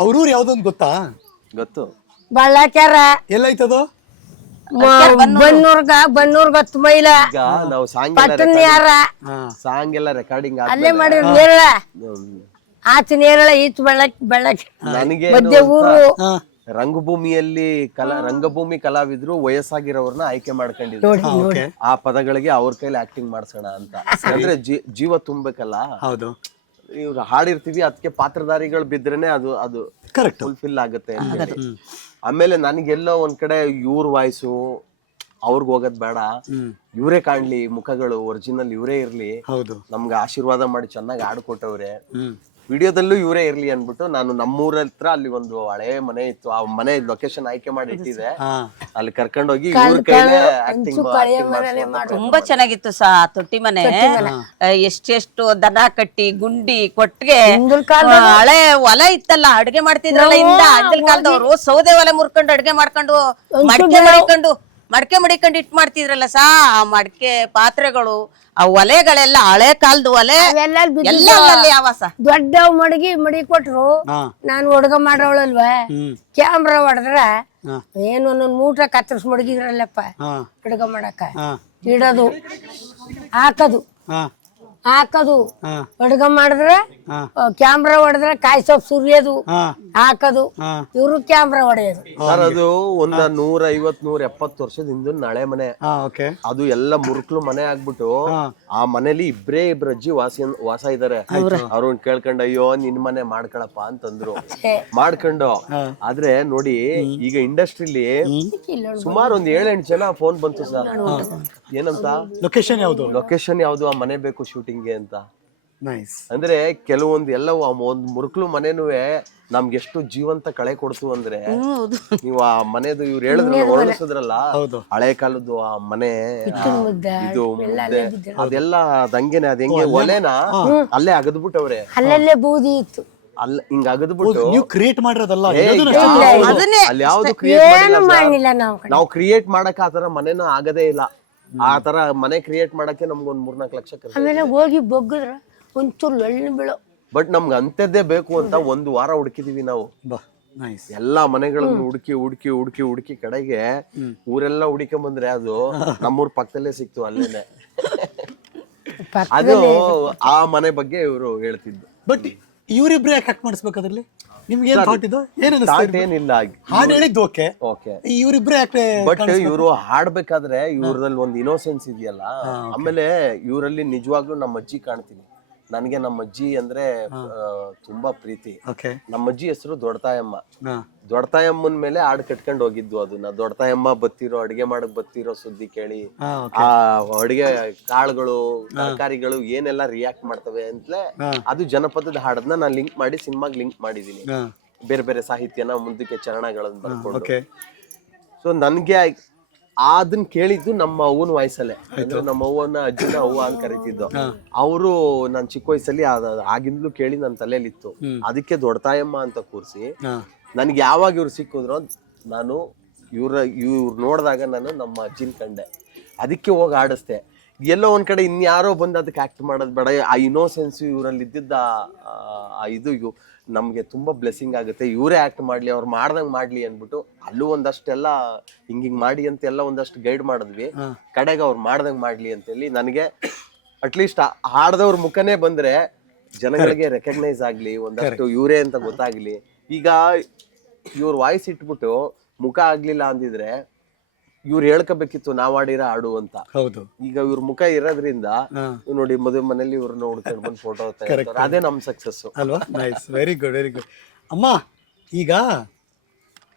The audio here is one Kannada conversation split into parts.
ಅವ್ರೂರ್ ಯಾವ್ದೊಂದು ಗೊತ್ತಾ? ಗೊತ್ತು. ಬಳ್ಳಾಕ್ಯಾರ ಎಲ್ಲೈತದು ಬನ್ನೂರ್ಗ ಬನ್ನೂರ್ಗ ಮೈಲ. ಈಗ ನಾವು ಸಾಂಗ್ ಪಟ್ಟಣ ಯಾರ? ಸಾಂಗ್ ಎಲ್ಲ ರೆಕಾರ್ಡಿಂಗ್ ಅಲ್ಲೇ ಮಾಡಿರ್ ನೇರಳ? ಆಚೆ ನೇರಳ ಈಚ ಬೆಳ್ಳಕ್ ಬೆಳ್ಳಕ್ ನನಗೆ ಮಧ್ಯ ಊರು. ಹಾ. ರಂಗಭೂಮಿಯಲ್ಲಿ ಕಲಾ ರಂಗಭೂಮಿ ಕಲಾವಿದ್ರು ವಯಸ್ಸಾಗಿರೋರ್ನ ಆಯ್ಕೆ ಮಾಡ್ಕೊಂಡಿದ್ರು. ಓಕೆ. ಆ ಪದಗಳಿಗೆ ಅವ್ರ ಕೈಲಿ ಆಕ್ಟಿಂಗ್ ಮಾಡ್ಸೋಣ ಅಂತ. ಅಂದ್ರೆ ಜೀ- ಜೀವ ತುಂಬಬೇಕಲ್ಲ? ಹೌದು. ಇವ್ರು ಹಾಡಿರ್ತೀವಿ ಅದಕ್ಕೆ ಪಾತ್ರಧಾರಿಗಳು ಬಿದ್ರೇನೆ ಅದು ಅದು ಕರೆಕ್ಟ್ ಫುಲ್ಫಿಲ್ ಆಗುತ್ತೆ ಅಂತ ಹೇಳಿ. ಆಮೇಲೆ ನನಗೆಲ್ಲೋ ಒಂದ್ ಕಡೆ ಇವ್ರ ವಾಯ್ಸು ಅವ್ರಿಗೆ ಹೋಗೋದ್ ಬೇಡ. ಇವರೇ ಕಾಣ್ಲಿ ಮುಖಗಳು ಒರಿಜಿನಲ್ ಇವರೇ ಇರ್ಲಿ. ಹೌದು. ನಮ್ಗೆ ಆಶೀರ್ವಾದ ಮಾಡಿ ಚೆನ್ನಾಗಿ ಆಡ್ಕೊಟ್ಟವ್ರೆ ವಿಡಿಯೋದಲ್ಲೂ ಇವರೇ ಇರ್ಲಿ ಅನ್ಬಿಟ್ಟು ನಾನು ನಮ್ಮೂರ ಹತ್ರ ಅಲ್ಲಿ ಒಂದು ಹಳೆ ಮನೆ ಇತ್ತು. ಆ ಮನೆ ಲೊಕೇಶನ್ ಆಯ್ಕೆ ಮಾಡಿ ಇಟ್ಟಿದೆ. ಹಾ. ಅಲ್ಲಿ ಕರ್ಕೊಂಡೋಗಿ ಇವ್ರ ಕೈಲೇ ಆಕ್ಟಿಂಗ್ ತುಂಬಾ ಚೆನ್ನಾಗಿತ್ತು ಸಾ ತೊಟ್ಟಿ ಮನೆ. ಎಷ್ಟೆಷ್ಟು ದನ ಕಟ್ಟಿ ಗುಂಡಿ ಕೊಟ್ಟಿಗೆ ಹಳೆ ಹೊಲ ಇತ್ತಲ್ಲ ಅಡ್ಗೆ ಮಾಡ್ತಿದ್ರಲ್ಲ ಇಂದ ಹಿಂದಿಲ್ ಕಾಲದವ್ರು ಸೌದೆ ಒಲೆ ಮುರ್ಕೊಂಡು ಅಡ್ಗೆ ಮಾಡ್ಕೊಂಡು ಮಡಕೆ ಮಡಿಕೊಂಡು ಮಡಕೆ ಮಡಿಕೊಂಡು ಇಟ್ ಮಾಡ್ತಿದ್ರಲ್ಲ ಸಾ ಆ ಮಡಕೆ ಪಾತ್ರೆಗಳು ಆ ಒಲೆಗಳೆಲ್ಲ ಹಳೆ ಕಾಲದ ಒಲೆ ಅವೆಲ್ಲ ಬಿದ್ದಿದ್ದು. ಎಲ್ಲ ಅಲ್ಲಲ್ಲಿ ಆವಾಸ ದೊಡ್ಡ ಮಡಗಿ ಮಡಿ ಕೊಟ್ರು. ಹಾ. ನಾನು ಹುಡುಗ ಮಾಡ್ರವಳಲ್ವಾ? ಹ್ಮ್. ಕ್ಯಾಮ್ರಾ ಹೊಡೆದ್ರ ಹಾ. ಏನು ಒಂದೊಂದ್ ಮೂಟ ಕತ್ತರಿಸ್ ಮಡಗಿದ್ರಲ್ಲಪ್ಪ. ಹಾ. ಅಡುಗೆ ಮಾಡಕ. ಹಾ. ಇಡೋದು. ಹಾಕೋದು. ಹಾ. ಹಾಕೋದು. ಹಾ. ಅಡುಗೆ ಮಾಡಿದ್ರೆ ಕ್ಯಾಮ್ರಾ ಹೊಡೆದ್ರೆ ಕಾಯಿ ಸೊಪ್ಪು ಸುರಿಯೋದು ಹಾಕೋದು ಇವರು ಕ್ಯಾಮ್ರಾ ಹೊಡೆಯೋದು. ಸರ್ ಅದು ಒಂದ ನೂರ ಐವತ್ ನೂರ ಎಪ್ಪತ್ ವರ್ಷದ ಹಿಂದಿನ ನಳೆ ಮನೆ. ಅದು ಎಲ್ಲ ಮುರುಕ್ಲು ಮನೆ ಆಗ್ಬಿಟ್ಟು ಆ ಮನೇಲಿ ಇಬ್ರೇ ಇಬ್ರು ಅಜ್ಜಿ ವಾಸಿ ವಾಸ ಇದಾರೆ. ಅವ್ರನ್ನ ಕೇಳ್ಕೊಂಡು ಅಯ್ಯೋ ನಿನ್ ಮನೆ ಮಾಡ್ಕೊಳಪ್ಪ ಅಂತಂದ್ರು. ಮಾಡ್ಕೊಂಡು. ಆದ್ರೆ ನೋಡಿ ಈಗ ಇಂಡಸ್ಟ್ರಿಲಿ ಸುಮಾರು ಒಂದ್ ಏಳೆಂಟು ಜನ ಫೋನ್ ಬಂತು ಸರ್. ಏನಂತ? ಲೊಕೇಶನ್ ಯಾವ್ದು? ಲೊಕೇಶನ್ ಯಾವ್ದು? ಆ ಮನೆ ಬೇಕು ಶೂಟಿಂಗ್ಗೆ ಅಂತ. ಅಂದ್ರೆ ಕೆಲವೊಂದು ಎಲ್ಲ ಒಂದ್ ಮುರುಕ್ಲು ಮನೆನೂ ನಮ್ಗೆ ಎಷ್ಟು ಜೀವಂತ ಕಳೆ ಕೊಡ್ತು ಅಂದ್ರೆ ನೀವು ಆ ಮನೆದು ಇವ್ರು ಹೇಳಿದ್ರಲ್ಲ ವರ್ಣಿಸಿದ್ರಲ್ಲ ಹೌದು. ಹಳೆ ಕಾಲದ್ದು ಆ ಮನೆ ಇದು ಮುದ್ದೆ ಅದೆಲ್ಲ ಅದಂಗೆನೆ ಅದ್ ಹೆಂಗೆ ಒಲೆನ ಅಲ್ಲೇ ಅಗದ್ಬಿಟ್ಟವ್ರೆ. ಅಲ್ಲಲ್ಲೇ ಬೂದಿ ಇತ್ತು. ಅಲ್ಲ ಹಿಂಗ ಅಗದ್ಬಿಟ್ಟು ನೀವು ಕ್ರಿಯೇಟ್ ಮಾಡಿರೋದಲ್ಲ ಅಲ್ಲಿ ಯಾವ್ದು ಕ್ರಿಯೇಟ್ ಮಾಡಿಲ್ಲ ನಾವು ನಾವು ಕ್ರಿಯೇಟ್ ಮಾಡಕ್ ಆತರ ಮನೆನ ಆಗದೇ ಇಲ್ಲ. ಆ ತರ ಮನೆ ಕ್ರಿಯೇಟ್ ಮಾಡಕ್ಕೆ ನಮ್ಗೊಂದ್ ಮೂರ್ನಾಲ್ಕು ಲಕ್ಷ ಆಮೇಲೆ ಹೋಗಿ ಬಗ್ಗದ್ರ ಒಂಚೂರು ಎಳ್ಳು ಬೀಳೋ. ಬಟ್ ನಮ್ಗೆ ಅಂಥದ್ದೇ ಬೇಕು ಅಂತ ಒಂದು ವಾರ ಹುಡುಕಿದೀವಿ ನಾವು. ಬಾ ನೈಸ್ ಎಲ್ಲಾ ಮನೆಗಳನ್ನು ಹುಡುಕಿ ಹುಡುಕಿ ಹುಡುಕಿ ಹುಡುಕಿ ಕಡೆಗೆ ಊರೆಲ್ಲ ಹುಡುಕೊಂಡ್ ಬಂದ್ರೆ ಅದು ನಮ್ಮೂರ್ ಪಕ್ಕದಲ್ಲೇ ಸಿಕ್ತು ಅಲ್ಲೇನೆ. ಅದು ಆ ಮನೆ ಬಗ್ಗೆ ಇವರು ಹೇಳ್ತಿದ್ದು. ಬಟ್ ಇವರಿಬ್ರು ಯಾಕೆ ಕಟ್ ಮಾಡಿಸ್ಬೇಕು ಅದ್ರಲ್ಲಿ? ನಿಮ್ಗೆ ಏನ್ ಥಾಟ್ ಇದು? ಏನ್ ಥಾಟ್ ಅನಿಸ್ತಾ ಏನಿಲ್ಲ ಹಾಡು ಹೇಳಿದ್ದು ಓಕೆ ಓಕೆ ಇವರಿಬ್ರು ಯಾಕೆ ಬಟ್ ಇವರು ಹಾಡ್ಬೇಕಾದ್ರೆ ಇವ್ರದಲ್ಲಿ ಒಂದು ಇನೋಸೆನ್ಸ್ ಇದೆಯಲ್ಲ. ಆಮೇಲೆ ಇವರಲ್ಲಿ ನಿಜವಾಗ್ಲೂ ನಮ್ಮ ಅಜ್ಜಿ ಕಾಣ್ತೀನಿ. ನನಗೆ ನಮ್ಮ ಅಜ್ಜಿ ಅಂದ್ರೆ ಆ, ತುಂಬಾ ಪ್ರೀತಿ. ಓಕೆ. ನಮ್ಮ ಅಜ್ಜಿ ಹೆಸರು ದೊಡ್ಡತಾಯಮ್ಮ. ದೊಡ್ಡತಾಯಮ್ಮನ ಮೇಲೆ ಹಾಡ್ ಕಟ್ಕೊಂಡು ಹೋಗಿದ್ವು ಅದನ್ನ ದೊಡ್ಡತಾಯಮ್ಮ ಬತ್ತಿರೋ ಅಡಿಗೆ ಮಾಡಕ್ ಬತ್ತಿರೋ ಸುದ್ದಿ ಕೇಳಿ ಆ ಅಡಿಗೆ ಕಾಳುಗಳು ತರಕಾರಿಗಳು ಏನೆಲ್ಲ ರಿಯಾಕ್ಟ್ ಮಾಡ್ತವೆ ಅಂತಲೇ ಅದು ಜನಪದದ ಹಾಡದ್ನ ನಾನು ಲಿಂಕ್ ಮಾಡಿ ಸಿನಿಮಾಗ್ ಲಿಂಕ್ ಮಾಡಿದೀನಿ. ಬೇರೆ ಬೇರೆ ಸಾಹಿತ್ಯನ ಮುಂದಕ್ಕೆ ಚರಣಗಳನ್ನ ಬರ್ಕೊಂಡು. ಓಕೆ. ಸೊ ನನ್ಗೆ ಅದನ್ನ ಕೇಳಿದ್ದು ನಮ್ಮ ಅವ್ವನ ವಯಸ್ಸಲ್ಲೇ ಅಂದ್ರೆ ನಮ್ಮ ಅವ್ವನ ಅಜ್ಜಿನ ಅವ್ವ ಅಂತ ಕರಿತಿದ್ದು. ಅವರು ನಾನ್ ಚಿಕ್ಕ ವಯಸ್ಸಲ್ಲಿ ಅದ್- ಆಗಿಂದ್ಲೂ ಕೇಳಿ ನನ್ನ ತಲೆಯಲ್ಲಿತ್ತು. ಅದಕ್ಕೆ ದೊಡ್ಡತಾಯಮ್ಮ ಅಂತ ಕೂರಿಸಿ ನನ್ಗೆ ಯಾವಾಗ ಇವ್ರು ಸಿಕ್ಕಿದ್ರು ನಾನು ಇವ್ರ ಇವ್ರು ನೋಡಿದಾಗ ನಾನು ನಮ್ಮ ಅಜ್ಜಿನ ಕಂಡೆ. ಅದಕ್ಕೆ ಹೋಗಿ ಆಡಿಸ್ದೆ. ಎಲ್ಲೋ ಒಂದ್ ಕಡೆ ಇನ್ಯಾರೋ ಬಂದು ಅದಕ್ಕೆ ಆಕ್ಟ್ ಮಾಡೋದು ಬೇಡ. ಆ ಇನೋಸೆನ್ಸ್ ಇವರಲ್ಲಿ ಇದ್ದಿದ್ದ ಆ- ಆ ಇದು ಇವು. ನಮ್ಗೆ ತುಂಬಾ ಬ್ಲೆಸ್ಸಿಂಗ್ ಆಗುತ್ತೆ. ಇವರೇ ಆಕ್ಟ್ ಮಾಡ್ಲಿ ಅವ್ರು ಮಾಡ್ದಂಗ್ ಮಾಡ್ಲಿ ಅನ್ಬಿಟ್ಟು ಅಲ್ಲೂ ಒಂದಷ್ಟೆಲ್ಲ ಹಿಂಗ್ ಹಿಂಗ್ ಮಾಡಿ ಅಂತ ಎಲ್ಲ ಒಂದಷ್ಟು ಗೈಡ್ ಮಾಡಿದ್ವಿ. ಕಡೆಗೆ ಅವ್ರು ಮಾಡ್ದಂಗ್ ಮಾಡ್ಲಿ ಅಂತೇಳಿ ನನಗೆ ಅಟ್ಲೀಸ್ಟ್ ಹಾಡ್ದವ್ರ ಮುಖನೇ ಬಂದ್ರೆ ಜನಗಳಿಗೆ ರೆಕಗ್ನೈಸ್ ಆಗ್ಲಿ ಒಂದಷ್ಟು ಇವರೇ ಅಂತ ಗೊತ್ತಾಗ್ಲಿ. ಈಗ ಇವ್ರ ವಾಯ್ಸ್ ಇಟ್ಬಿಟ್ಟು ಮುಖ ಆಗಲಿಲ್ಲ ಅಂದಿದ್ರೆ ಇವ್ರು ಹೇಳ್ಕೋಬೇಕಿತ್ತು ನಾವ್ ಆಡಿರ ಹಾಡು ಅಂತ. ಹೌದು. ಈಗ ಇವ್ರ ಮುಖ ಇರೋದ್ರಿಂದ ಇವ್ ನೋಡಿ ಮದುವೆ ಮನೇಲಿ ಇವ್ರನ್ನ ನೋಡ್ತಾ ಬಂದು ಫೋಟೋ ಅದೇ ನಮ್ ಸಕ್ಸಸ್ ಅಲ್ವಾ? Nice very good very good ಅಮ್ಮ ಈಗ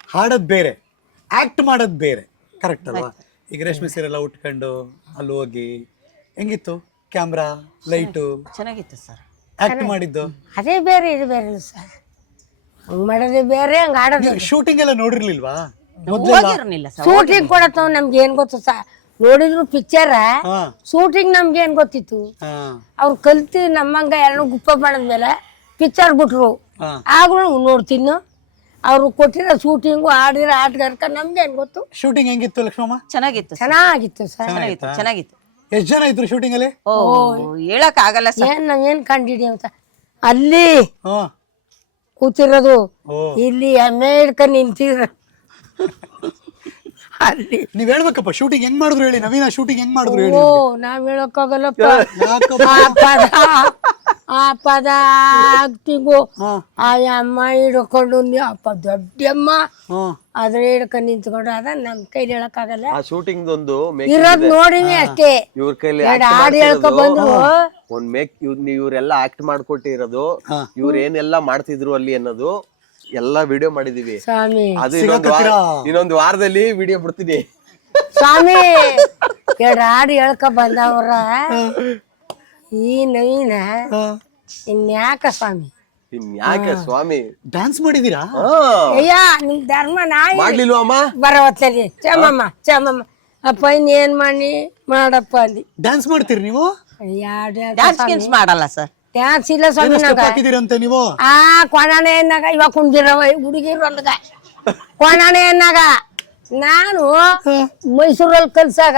ಹಾಡೋದ್ ಬೇರೆ ಆಕ್ಟ್ ಮಾಡೋದ್ ಬೇರೆ. ಕರೆಕ್ಟ್ ಅಲ್ವಾ? ಈಗ ರೇಷ್ಮೆ ಸೀರೆಲ್ಲ ಉಟ್ಕೊಂಡು ಅಲ್ಲಿ ಹೋಗಿ ಹೆಂಗಿತ್ತು? ಕ್ಯಾಮ್ರಾ ಲೈಟು ಚೆನ್ನಾಗಿತ್ತು ಸರ್ ಆಕ್ಟ್ ಮಾಡಿದ್ದು? ಅದೇ ಬೇರೆ ಇದು ಬೇರೆ ಸರ್ ಹಂಗ್ ಮಾಡೋದೇ ಬೇರೆ ಹಂಗ ಆಡೋದು ಶೂಟಿಂಗ್ ಎಲ್ಲ ನೋಡಿರ್ಲಿಲ್ವಾ? ಹೋಗಿರ್ನಿಲ್ಲ ಶೂಟಿಂಗ್ ಕೊಡತ್ತವ್ ನಮ್ಗೆ ಏನ್ ಗೊತ್ತು ಸಾ ನೋಡಿದ್ರು ಪಿಕ್ಚರ್ ಹಾ. ಶೂಟಿಂಗ್ ನಮ್ಗೆ ಏನ್ ಗೊತ್ತಿತ್ತು? ಹಾ. ಅವ್ರು ಕಲ್ತಿ ನಮ್ಮಂಗ ಎರಡು ಗುಪ್ಪ ಮಾಡಿದ್ಮೇಲೆ ಪಿಕ್ಚರ್ ಬಿಟ್ರು. ಹಾ. ಆಗ್ಲೂ ನೋಡ್ತೀನಿ ಅವ್ರು ಕೊಟ್ಟಿರೋ ಶೂಟಿಂಗು ಆಡಿರೋ ಆಟಗಾರಕ ನಮ್ಗೆ ಏನ್ ಗೊತ್ತು? ಶೂಟಿಂಗ್ ಹೆಂಗಿತ್ತು ಲಕ್ಷ್ಮಮ್ಮ? ಚೆನ್ನಾಗಿತ್ತು ಚೆನ್ನಾಗಿತ್ತು ಸರ್. ಚೆನ್ನಾಗಿತ್ತು ಚೆನ್ನಾಗಿತ್ತು? ಎಷ್ಟ್ ಜನ ಇದ್ರು ಶೂಟಿಂಗ್ ಅಲ್ಲಿ? ಓ ಹೇಳಕ್ ಆಗಲ್ಲ ಸರ್. ಏನ್ ನಾವ್ ಏನ್ ಕಂಡಿಡಿ ಅಂತ. ಅಲ್ಲಿ ಹಾ. ಕೂತಿರೋದು. ಓ. ಇಲ್ಲಿ ಅಮೇರಿಕ ನಿಂತಿದ್ರು ನಿಂತಿರ ಅಲ್ಲಿ ನೀವ್ ಹೇಳ್ಬೇಕಪ್ಪ ಶೂಟಿಂಗ್ ಹೆಂಗ್ ಮಾಡಿದ್ರು ಹೇಳಿ ನವೀನ ಶೂಟಿಂಗ್ ಹೆಂಗ್ ಮಾಡಿದ್ರು ಹೇಳಿ ಓ ನಾವ್ ಹೇಳಕ್ಕಾಗಲ್ಲಪ್ಪ. ಯಾಕಪ್ಪ? ಆ ಪದ ಆ ಪದ ಹಾ. ಆ ಅಮ್ಮ ಹಿಡ್ಕೊಂಡು ನೀ- ಅಪ್ಪ ದೊಡ್ಡಮ್ಮ. ಹಾ. ಅದ್ರ ಹಿಡ್ಕ ನಿಂತ್ಕೊಂಡು ಅದ ನಮ್ ಕೈಲಿ ಹೇಳಕ್ಕಾಗಲ್ಲ. ಆ ಶೂಟಿಂಗ್ ಒಂದು ಇರೋದ್ ನೋಡಿನಿ ಅಷ್ಟೇ. ಇವ್ರ ಕೈಲಿ ಎರಡು ಹಾಡು ಹೇಳ್ಕೊ ಬಂದ್ರು. ಒಂದ್ ಮೇಕ್ ಇವ್ರೆಲ್ಲ ಆಕ್ಟ್ ಮಾಡ್ಕೊಟ್ಟಿರೋದು. ಇವ್ರ ಏನೆಲ್ಲ ಮಾಡ್ತಿದ್ರು ಅಲ್ಲಿ ಅನ್ನೋದು. ಎಲ್ಲಾ ವಿಡಿಯೋ ಮಾಡಿದೀವಿ. ಸ್ವಾಮಿ. ಅದು ಇನ್ನೊಂದು ವಾರ ಇನ್ನೊಂದು ವಾರದಲ್ಲಿ ವಿಡಿಯೋ ಬಿಡ್ತೀನಿ. ಸ್ವಾಮಿ ಎರಡು ಹಾಡು ಹೇಳ್ಕ ಬಂದವ್ರ. ಈ ನವೀನ ಇನ್ಯಾಕ ಸ್ವಾಮಿ? ಇನ್ಯಾಕೆ ಸ್ವಾಮಿ? ಡ್ಯಾನ್ಸ್ ಮಾಡಿದೀರಾ? ಅಯ್ಯ ನಿಮ್ ಧರ್ಮ ನಾಯಿ. ಮಾಡ್ಲಿಲ್ವಾ ಅಮ್ಮ? ಬರವತ್ತಲ್ಲಿ ಚಮಮ್ಮ ಚಮಮ್ಮ ಅಪ್ಪ ಇನ್ನೇನ್ ಮಾಡಿ ಮಾಡಪ್ಪ ಅಂದಿ ಡ್ಯಾನ್ಸ್ ಮಾಡ್ತೀರಿ ನೀವು? ಅಯ್ಯ ಡ್ಯಾನ್ಸ್ ಗಿನ್ಸ್ ಮಾಡಲ್ಲ ಸರ್ ಡ್ಯಾನ್ಸ್ ಇಲ್ಲ ಸ್ವಾಮಿ ಸ್ಟೆಪ್ ನಂಗ ನೀವು? ಆ ಕೊಣಾನೆ ಎನ್ನಾಗ ಇವಾಗ ಕುಂದಿರವ ಹುಡುಗಿರು ಕೊಣಾನೆ ಎನ್ನಾಗ ನಾನು ಮೈಸೂರಲ್ಲಿ ಕಲ್ಸಾಗ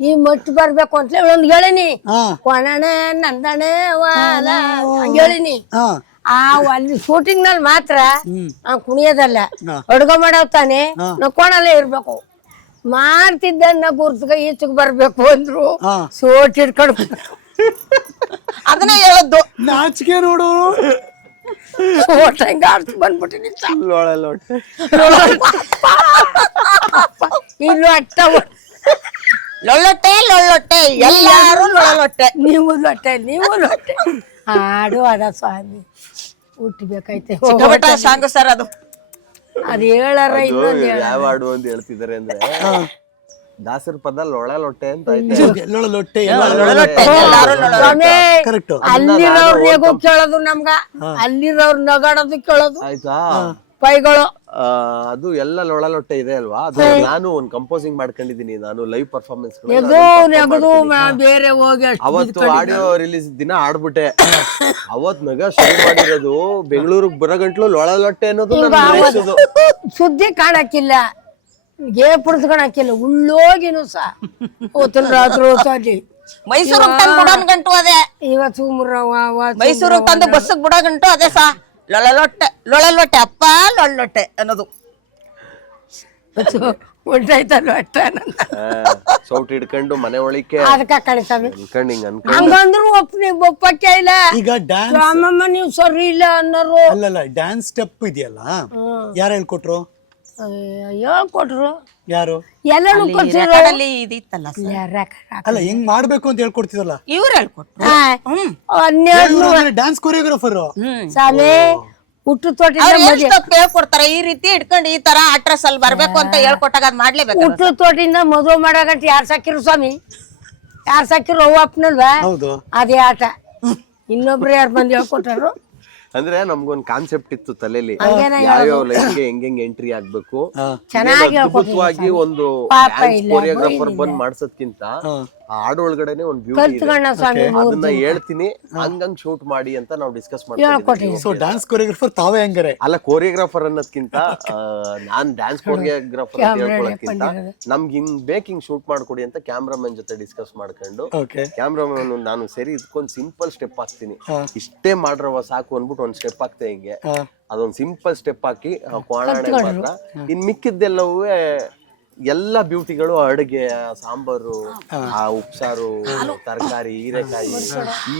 ಈ ಮಟ್ಟು ಬರ್ಬೇಕು ಅಂತ ಹೇಳಿ ಒಂದ್ ಹೇಳಿನಿ. ಹಾ. ಕೊಣನೆ ನಂದಣೆ ವಾಲ ಹಂಗ್ ಹೇಳಿನಿ. ಹಾ. ಆ ಅಲ್ಲಿ ಶೂಟಿಂಗ್ನಲ್ಲಿ ಮಾತ್ರ ಆ ಕುಣಿಯೋದಲ್ಲ. ಅಡುಗೆ ಮಾಡವ್ ತಾನೆ. ನಾ ಕೋಣಲ್ಲೇ ಇರ್ಬೇಕು. ಮಾಡ್ತಿದ್ದನ್ನ ಗುರ್ತಗ ಈಚೆಗೆ ಬರ್ಬೇಕು ಅಂದ್ರು. ಸೋಟ್ ಹಿಡ್ಕೊಂಡು ಅದನ್ನ ಹೇಳದ್ದು ನಾಚಿಕೆ ನೋಡು. ಒಟ್ಟು ಹಂಗ ಆಡ್ತು ಬಂದ್ಬಿಟ್ಟಿನಿ ಲೋಳ ಲೋಟ ಇಲ್ಲೂ ಅಟ್ಟ ಲೊಳ್ಳೊಟ್ಟೆ ಲೊಳ್ಳೊಟ್ಟೆ ಎಲ್ಲಾರು ಲೊಳ್ಳೊಟ್ಟೆ ನೀವು ಲೊಟ್ಟೆ ನೀವು ಲೊಟ್ಟೆ. ಹಾಡು ಅದ ಸ್ವಾಮಿ ಹುಟ್ಟಬೇಕೈತೆ ಸಿಕ್ಕಾಪಟ್ಟ ಸಾಂಗ್ ಸರ್ ಅದು. ಅದ್ ಹೇಳಾರ ಇನ್ನೊಂದು ಯಾವ ಹಾಡು ಅಂತ ಹೇಳ್ತಿದಾರೆ ಅಂದ್ರೆ ದಾಸರ ಪದ ಲೊಳ ಲೊಟ್ಟೆ ಅಂತ ಐತೆ. ಲೊಳ ಲೊಟ್ಟೆ ಎಲ್ಲ ಲೊಳ್ಳೊಟ್ಟೆ ಎಲ್ಲಾರು ಲೊಳ್ಳೊಟ್ಟೆ ಸ್ವಾಮಿ ಕರೆಕ್ಟ್ ಕೇಳೋದು ನಮ್ಗ? ಅಲ್ಲಿರೋರ್ ನಗಾಡೋದು ಕೇಳೋದು? ಆಯ್ತಾ? ಪೈಗಳು? ಆ, ಅದು ಎಲ್ಲ ಲೊಳ ಲೊಟ್ಟೆ ಇದೆ ಅಲ್ವಾ? ಅದು ನಾನು ಒಂದ್ ಕಂಪೋಸಿಂಗ್ ಮಾಡ್ಕೊಂಡಿದ್ದೀನಿ. ನಾನು ಲೈವ್ ಪರ್ಫಾರ್ಮೆನ್ಸ್ ನೆಗದು ನೆಗದು ಮ- ಬೇರೆ ಹೋಗಿ ಅಷ್ಟ್ ಅವತ್ತು ಆಡಿಯೋ ರಿಲೀಸ್ ದಿನ ಆಡ್ಬಿಟ್ಟೆ. ಅವತ್ ನಗ ಶುರು ಮಾಡಿರೋದು ಬೆಂಗಳೂರಿಗೆ ಬರೋ ಗಂಟ್ಲು ಲೊಳ ಲೊಟ್ಟೆ ಅನ್ನೋದು. ಸುದ್ದಿ ಕಾಣಕ್ಕಿಲ್ಲ. ಗೇ ಪುಡ್ಸ್ಕೊಳಕ್ಕಿಲ್ಲ ಉಳ್ಳೋಗಿನು ಸಹ ಅವತ್ತಿನ ರಾತ್ರಿ ಹೊತ್ತು ಅಲ್ಲಿ ಮೈಸೂರಿಗೆ ತಂದು ಬಿಡೋನ್ ಗಂಟು ಅದೇ. ಇವತ್ತು ಸುಮ್ರವ ಮೈಸೂರಿಗೆ ತಂದು ಬಸ್ಸಿಗೆ ಬಿಡೋ ಗಂಟು ಅದೇ ಸಾ. ಲೊಳಲೊಟ್ಟೆ ಲೊಳಲೊಟ್ಟೆ ಅಪ್ಪ ಲೊಳ್ಳೊಟ್ಟೆ ಅನ್ನೋದು. ಯಾರ ಅಟ್ಟ ಆ, ಸೌಟ್ ಹಿಡ್ಕೊಂಡು ಮನೆ ಒಳಿಕೆ ಅದಕ್ಕ ಕಳಿತಾವೆ ಅನ್ಕೊಂಡ್ ಹಿಂಗ್ ಅನ್ಕೊಂಡ್. ಹಂಗಂದ್ರು ಒಪ್ಪನಿ ಒಪ್ಪಕ್ಕೆ ಇಲ್ಲ. ಈಗ ಡ್ಯಾನ್ಸ್ ರಾಮಮ್ಮ ನೀವು ಸರಿ ಇಲ್ಲ ಅನ್ನೋರು. ಅಲ್ಲಲ್ಲ ಡ್ಯಾನ್ಸ್ ಸ್ಟೆಪ್ ಇದೆಯಲ್ಲ? ಯಾರು ಹೇಳ್ಕೊಟ್ರು? ಹೇಳ್ಕೊಟ್ರು ಯಾರು? ಎಲ್ಲಾನು ಕೊಡ್ಸಿರೋ ರೆಕಾರ್ಡಲ್ಲಿ ಇದಿತ್ತಲ್ಲ ಸರ್ ಅಲ್ಲ ಹೆಂಗ್ ಮಾಡ್ಬೇಕು ಅಂತ ಹೇಳ್ಕೊಡ್ತಿದಲ್ಲ ಇವ್ರು ಹೇಳ್ಕೊಟ್ರು. ಹ್ಮ್. ಹನ್ನೆರಡು ಡ್ಯಾನ್ಸ್ ಕೊರಿಯೋಗ್ರಾಫರ್ ಹ್ಮ್. ಸಾಲೆ ಹುಟ್ಟು ತೋಟ ಅವ್ರು ಸ್ಟೆಪ್ ಹೇಳ್ಕೊಡ್ತಾರೆ ಈ ರೀತಿ ಇಟ್ಕೊಂಡು ಈ ತರ ಅಟ್ರಸ್ ಅಲ್ಲಿ ಬರ್ಬೇಕು ಅಂತ ಹೇಳ್ಕೊಟ್ಟಾಗ ಅದ್ ಮಾಡ್ಲೇಬೇಕು ಹುಟ್ಟು ತೋಟಿಂದ ಮದುವೆ ಮಾಡಾಗಂಟ ಯಾರ್ ಸಾಕಿರು ಸ್ವಾಮಿ? ಯಾರ್ ಸಾಕಿರು ಅವ್ವ ಅಪ್ಪನಲ್ವಾ? ಹೌದು. ಅದೇ ಆಟ. ಇನ್ನೊಬ್ರು ಯಾರು ಬಂದು ಹೇಳ್ಕೊಟ್ಟಾರು ಅಂದ್ರೆ ನಮ್ಗೊಂದು ಕಾನ್ಸೆಪ್ಟ್ ಇತ್ತು ತಲೆಲಿ. ಹಂಗೇನ ಯಾವ್ಯಾವ ಲೈಫ್ಗೆ ಹೆಂಗ್ ಹೆಂಗ್ ಎಂಟ್ರಿ ಆಗ್ಬೇಕು? ಅದ್ಭುತವಾಗಿ ಒಂದು ಕೊರಿಯೋಗ್ರಾಫರ್ ಬಂದ್ ಮಾಡ್ಸೋದ್ಕಿಂತ ಆ ಹಾಡು ಒಳಗಡೆನೆ ಒಂದ್ ಬ್ಯೂಟಿ ಇದೆ. ಕಲ್ತ್ಕೊಂಡ ಸ್ವಾಮಿ ಅದನ್ನ ಹೇಳ್ತೀನಿ ಹಂಗಂಗ್ ಶೂಟ್ ಮಾಡಿ ಅಂತ ನಾವು ಡಿಸ್ಕಸ್ ಮಾಡ್ತೀವಿ ಸೊ ಡ್ಯಾನ್ಸ್ ಕೊರಿಯೋಗ್ರಾಫರ್ ತಾವೇ ಹಂಗಾರೆ? ಅಲ್ಲ ಕೊರಿಯೋಗ್ರಾಫರ್ ಅನ್ನೋದ್ಕಿಂತ ಆ, ನಾನ್ ಡ್ಯಾನ್ಸ್ ಕೊರಿಯೋಗ್ರಾಫರ್ ಅಂತ ಹೇಳ್ಕೊಳಕ್ಕಿಂತ ನಮ್ಗೆ ಹಿಂಗ್ ಬೇಕಿಂಗ್ ಶೂಟ್ ಮಾಡ್ಕೊಡಿ ಅಂತ ಕ್ಯಾಮ್ರಾಮನ್ ಜೊತೆ ಡಿಸ್ಕಸ್ ಮಾಡ್ಕೊಂಡು ಓಕೆ ಕ್ಯಾಮ್ರಾಮನ್ ನಾನು ಸರಿ ಇದಕ್ಕೊಂದು ಸಿಂಪಲ್ ಸ್ಟೆಪ್ ಹಾಕ್ತೀನಿ. ಇಷ್ಟೇ ಮಾಡ್ರವ ಸಾಕು ಅನ್ಬಿಟ್ಟು ಒಂದ್ ಸ್ಟೆಪ್ ಹಾಕ್ತೆ ಹಿಂಗೆ. ಅದೊಂದ್ ಸಿಂಪಲ್ ಸ್ಟೆಪ್ ಹಾಕಿ ಆ, ಕೋಣಾಣೆ ಮಾತ್ರ. ಇನ್ ಮಿಕ್ಕಿದ್ದೆಲ್ಲವೂ ಎಲ್ಲ ಬ್ಯೂಟಿಗಳು ಅಡುಗೆ ಸಾಂಬಾರು ಆ ಉಪ್ಸಾರು ತರಕಾರಿ ಹೀರೆಕಾಯಿ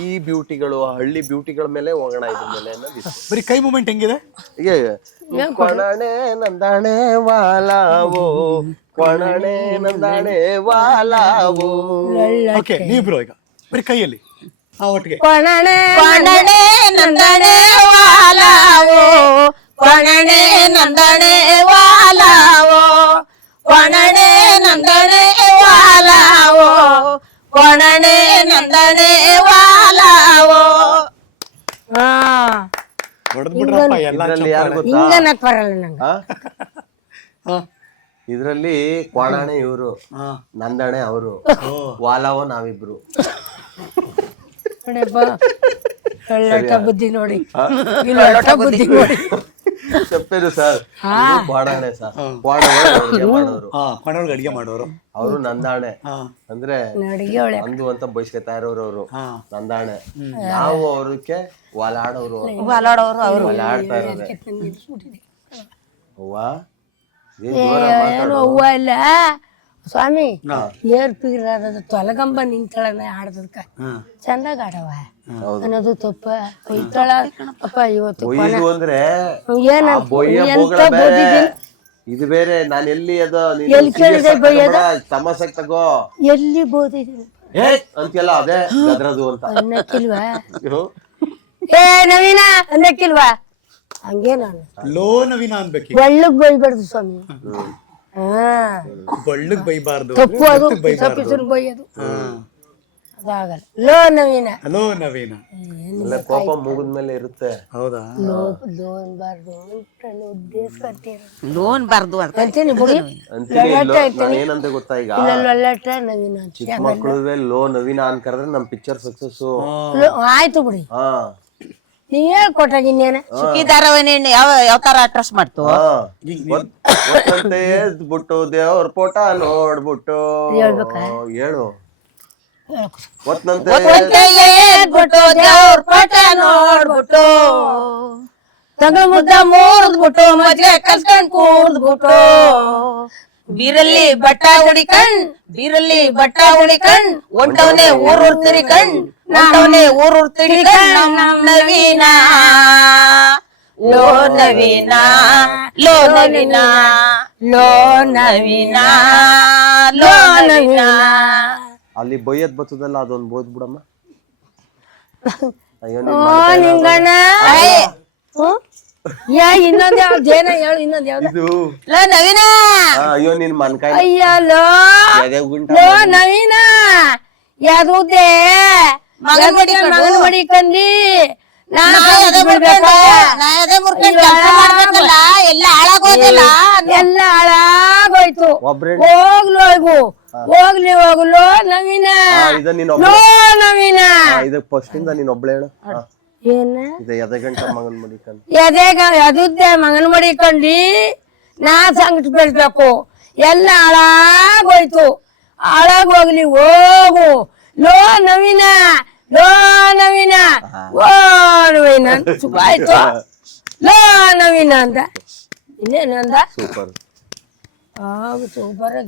ಈ ಬ್ಯೂಟಿಗಳು ಹಳ್ಳಿ ಬ್ಯೂಟಿಗಳ ಮೇಲೆ ಹೋಗೋಣ ಇದ್ರ ಮೇಲೆ ಅನ್ನೋದು. ಬರೀ ಕೈ ಮೂಮೆಂಟ್ ಹೆಂಗಿದೆ? ಹೀಗೆ ಕೊಣಣೆ ನಂದಾಣೆ ವಾಲಾವೋ ಕೊಣಣೆ ನಂದಾಣೆ ವಾಲಾವೋ. ಓಕೆ ನೀವ್ ಬ್ರೋ ಈಗ. ಬರೀ ಕೈಯಲ್ಲಿ. ಆ ಒಟ್ಟಿಗೆ. ಕೊಣನೆ ವಾಲಾವೋ ಕೊಣನೆ ನಂದಣೆ ವಾಲಾವೋ. ಕೊಣನೆ ನಂದಣೆ ವಾಲಾವೋ. ಕೊಣನೆ ನಂದಣೆ ವಾಲಾವೋ. ಹಾ. ಬರಲ್ಲ ನಂಗೆ. ಇದ್ರಲ್ಲಿ ಕ್ವಾಣಾಣೆ ಇವರು. ನಂದಣೆ ಅವರು ವಾಲಾವೋ ನಾವಿಬ್ರು. ಬುದ್ಧಿ ನೋಡಿ. ಬುದ್ಧಿ ನೋಡಿ. ಸಪ್ಪೆರು ಸರ್? ಬಾಡಾಣೆ ಸರ್. ಮಾಡೋರು. ಕೊಣೊಳಗೆ ಅಡಿಗೆ ಮಾಡೋರು. ಅವರು ನಂದಾಣೆ. ಅಂದ್ರೆ ಅಂದು ಅಂತ ಬಯಸ್ಕೊತಾ ಇರೋರು ಅವರು. ನಂದಾಣೆ. ನಾವು ಅವ್ರಕ್ಕೆ ಒಲಾಡೋರು ಒಲಾಡೋರು ಅವರು. ಒಲಾಡ್ತಾ ಇರೋದು. ಹೂವ ಹೂವ ಇಲ್ಲ? ಸ್ವಾಮಿ ಏರ್ ಪಿಗಿರದ ತೊಲಗಂಬ ನಿಂತಳನ ಆಡದಕ್ಕ ಚಂದಾಗ ಆಡವ ಅನ್ನೋದು ತಪ್ಪ ಕೊಯ್ತಾಳ. ಅಪ್ಪ ಇವತ್ತು ಬೊಯ್ದು ಅಂದ್ರೆ ಏನ ಬೋಗಳ ಬೇರೆ. ಇದು ಬೇರೆ ನಾನ್ ಎಲ್ಲಿ ಅದು ನೀನು ಎಲ್ಲಿ ಕೇಳಿದೆ ಬಯ್ಯದ? ಆಗ್ ಬೊಯ್ಯೋದು? ತಮಾಷೆಗ್ ತಗೋ. ಎಲ್ಲಿ ಬೋದಿದ್ದೀನಿ ಏ ಅಂತೆಲ್ಲ ಅದೇ ಗದ್ರದು ಅಂತ. ಅನ್ನಕ್ಕಿಲ್ವಾ? ಅಯ್ಯೋ. ಏ ನವೀನ ಅನ್ನಕ್ಕಿಲ್ವಾ? ಹಂಗೆ ನಾನು ಲೋ ನವೀನ ಅನ್ಬೇಕು ಒಳ್ಳಗ್ ಬೈಬಾರ್ದು ಸ್ವಾಮಿ. ಬಳ್ಳಗ್ ಬೈಬಾರ್ದು. ತಪ್ಪು ಅದು. ತಪ್ಪಿಸನ್ ಬೈಯೋದು. ಹಾ. ಅದಾಗಲ್ಲ. ಲೋ ನವೀನ. ಹಲೋ ನವೀನ. ಎಲ್ಲ ಕೋಪ ಮುಗಿದ್ಮೇಲೆ ಇರುತ್ತೆ. ಹೌದಾ? ಲೋನ್ ಬಾರ್ದು ಉದ್ದೇಶ ಲೋನ್ ಬಾರ್ದು ಅಂತ ಅಂತೀನಿ ಬಿಡಿ. ಅಂತೀನಿ ಏನಂತ ಗೊತ್ತಾ ಈಗ? ಒಳ್ಳಾಟ ನವೀನ ಅಂತ. ಚಿಕ್ಕ ಮಕ್ಳುವೆ ಲೋ ನವೀನ ಅಂತ ಕರೆದ್ರೆ ನಮ್ ಪಿಕ್ಚರ್ ಸಕ್ಸಸ್ ಆಯ್ತು ಬಿಡಿ. ಹಾ. ನೀವ್ ಹೇಳ್ಕೊಟ್ಟಾಗ ಇನ್ನೇನ? ಸುಖಿ ಧಾರಾವಾಹಿ ಯಾವ ಯಾವ ತರ ಅಟ್ರಸ್ ಮಾಡ್ತು? ಎದ್ಬಿಟ್ಟು ದೇವ್ರ ಪೋಟ ನೋಡ್ಬಿಟ್ಟು. ಹೇಳು. ಒತ್ತಂತೆ ಎದ್ಬಿಟ್ಟು ದೇವ್ರ ಪಟ ನೋಡ್ಬಿಟ್ಟು ತಗ ಮುದ್ದ ಮೂರ್ದ್ಬಿಟ್ಟು ಮಜ್ಗೆ ಕಲ್ಸ್ಕೊಂಡ್ ಕೂರ್ದ್ಬಿಟ್ಟು ಬೀರಲ್ಲಿ ಬಟ್ಟ ಹುಡಿಕಂಡ್ ಬೀರಲ್ಲಿ ಬಟ್ಟ ಹುಡಿಕಂಡ್ ಒಂಟವನೆ ಊರು ತಿರಿಕಂಡ್ ಒಂಟವನೆ ಊರು ತಿರಿಕಂಡ್ ನಮ್ ನವೀನ. ಲೋ ನವೀನ ಲೋ ನವೀನ ಲೋ ನವೀನ ಲೋ ನವೀನ. ಅಲ್ಲಿ ಬೈಯದ್ ಬತ್ತದಲ್ಲ ಅದೊಂದು ಬೋದ್ ಬಿಡಮ್ಮ. ಅಯ್ಯೋ ಓ ನಿಂಗಣ್ಣ. ಯಾ ಇನ್ನೊಂದ್ ಯಾವ್ದು? ಜೇನ ಹೇಳು ಇನ್ನೊಂದ್ ಯಾವ್ದು? ಇದು. ಲೋ ನವೀನ. ಆ, ಅಯ್ಯೋ ನಿನ್ ಮನ್ಕಾಯಿ ಅಯ್ಯ ಲೋ. ಎದೆ ಗುಂಟ ಲೋ ನವೀನ. ಯಾವ್ದೇ ಮಗನ್ ಮಡಿ ಮಗನ್ ಮಡಿಕಂಡಿ. ನಾ ಎಲ್ಲ ಹಾಳಾಗೋಯ್ತು. ಹೋಗ್ಲೋಗು ಹೋಗ್ಲು ಹೋಗು. ಹೋಗ್ಲಿ ಹೋಗ್ಲು ನವೀನ. ನವೀನ. ಇದು ಫಸ್ಟ್ ಇಂದ ನೀನ್ ಒಬ್ಳೆ ಹೇಳು. ಆ, ಇದು ಎದೆ ಗಂಟ ಮಗನ್ ಮಡಿಕಂಡ್. ಎದೆಗ ಎದುದ್ದೆ ಮಗನ್ ಮಡಿಕೊಂಡಿ ನಾ ಸಂಕಟ ಬೆಳಿಬೇಕು. ಎಲ್ಲ ಹಾಳಾಗೋಯ್ತು. ಹಾಳಾಗೋಗ್ಲಿ ಹೋಗು. ಲೋ ನವೀನ. ಲೋ ನವೀನ ಓ ನವೀನ ಅಂತ ಸುಖ ಆಯ್ತು ಲೋ ನವೀನ ಅಂತ ಇನ್ನೇನು ಅಂದ ಸೂಪರ್ ಆಗ ಸೂಪರ್